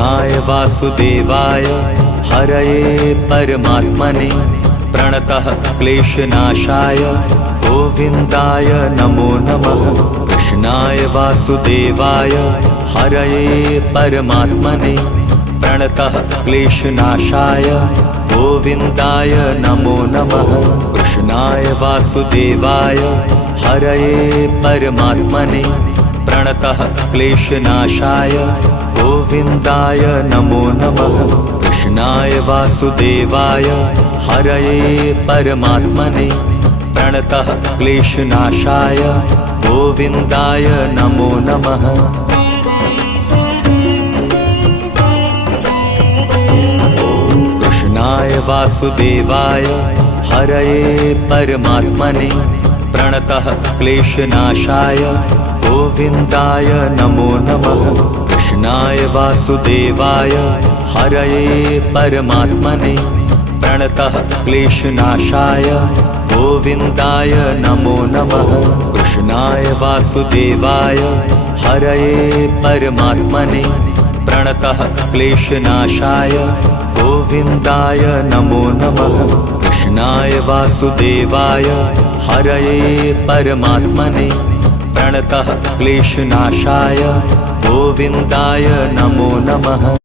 कृष्णाय वासुदेवाय हरये परमात्मने प्रणतः क्लेशनाशाय गोविन्दाय नमो नमः। कृष्णाय वासुदेवाय हरये परमात्मने प्रणतः क्लेशनाशाय गोविन्दाय नमो नमः। कृष्णाय वासुदेवाय हरये परमात्मने प्रणतः क्लेशनाशाय गोविन्दाय नमो नमः। कृष्णाय वासुदेवाय हरये परमात्मने प्रणतः क्लेशनाशाय गोविन्दाय नमो नमः। कृष्णाय वासुदेवाय हरये परमात्मने प्रणतः क्लेशनाशाय गोविन्दाय नमो नमः। कृष्णाय वासुदेवाय हरये परमात्मने प्रणतः क्लेशनाशाय गोविन्दाय नमो नमः। कृष्णाय वासुदेवाय हरये परमात्मने प्रणतः क्लेशनाशाय गोविन्दाय नमो नमः। कृष्णाय वासुदेवाय हरये परमात्मने प्रणतः क्लेशनाशाय गोविन्दाय नमो नमः।